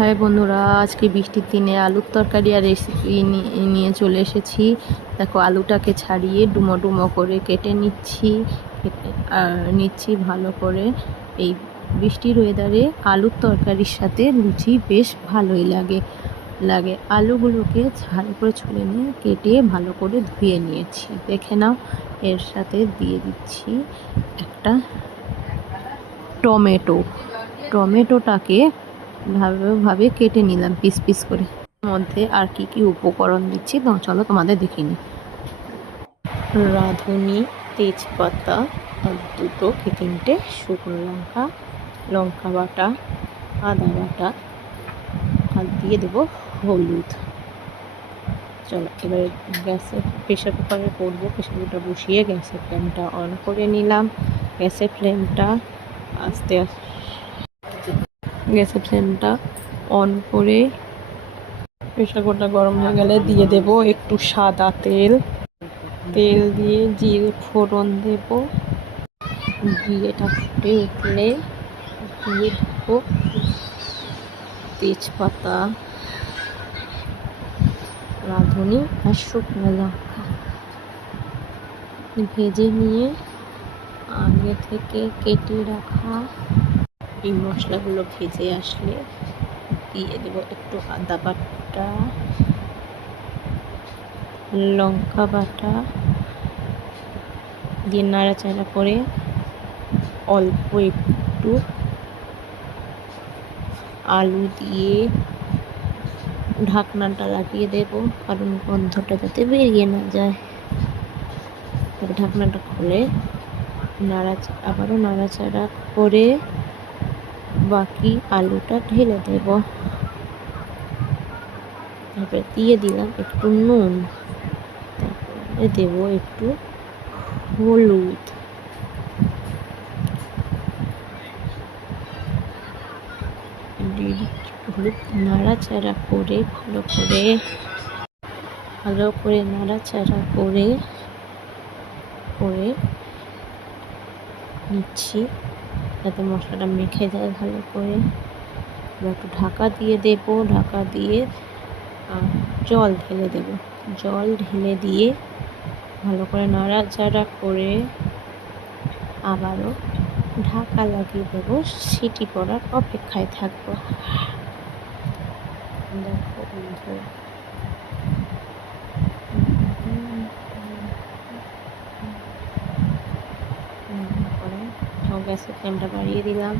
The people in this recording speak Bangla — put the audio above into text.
হাই বন্ধুরা, আজকে বৃষ্টির দিনে আলুর তরকারি আর রেসিপি নিয়ে চলে এসেছি। দেখো, আলুটাকে ছাড়িয়ে ডুমো ডুমো করে কেটে নিচ্ছি ভালো করে। এই বৃষ্টির ওয়েদারে আলুর তরকারির সাথে লুচি বেশ ভালোই লাগে। আলুগুলোকে ভালো করে ছুলে নিয়ে কেটে ভালো করে ধুয়ে নিয়েছি। দেখে নাও, এর সাথে দিয়ে দিচ্ছি একটা টমেটোটাকে ভাবে কেটে নিলাম পিস পিস করে। মধ্যে আর কি উপকরণ দিচ্ছি তো চলো তোমাদের দেখিয়ে নিই। রাঁধুনি, তেজপাতা আর দুটো কি তিনটে শুকনো লঙ্কা বাটা, আদা বাটা, আর দিয়ে দেবো হলুদ। চলো এবারে প্রেশার কুকারে করবো। প্রেশার কুকারটা বসিয়ে গ্যাসের ফ্লেমটা অন করে নিলাম। গ্যাসের ফ্লেমটা অন করে প্রেশার কুকারটা গরম হয়ে গেলে দিয়ে দেব একটু সাদা তেল দিয়ে জিরে ফোড়ন দেব। জিরেটা ফুটে উঠলে দিয়ে দেব তেজপাতা, রাঁধুনি আর শুকনো লঙ্কা ভেজে নিয়ে আগে থেকে কেটে রাখা এই মশলাগুলো ভেজে আসলে দিয়ে দেব একটু আদা বাটা, লঙ্কা বাটা দিয়ে নাড়াচাড়া করে অল্প একটু আলু দিয়ে ঢাকনাটা লাগিয়ে দেব, কারণ গন্ধটা যাতে বেরিয়ে না যায়। ঢাকনাটা খুলে আবারও নাড়াচাড়া করে বাকি আলুটা ঢেলে দেব। তারপরে দিয়ে দিলাম একটু নুন, তারপরে দেব একটু হলুদ, নাড়াচাড়া করে ভালো করে নাড়াচাড়া করে নিচ্ছি যাতে মশলাটা মেখে যায় ভালো করে। একটু ঢাকা দিয়ে দেব, ঢাকা দিয়ে জল ঢেলে দিয়ে ভালো করে নাড়াচাড়া করে আবারও ঢাকা লাগিয়ে দেবো। সিটি পড়ার অপেক্ষায় থাকবো। দেখো গ্যাসের ফ্লেমটা বাড়িয়ে দিলাম।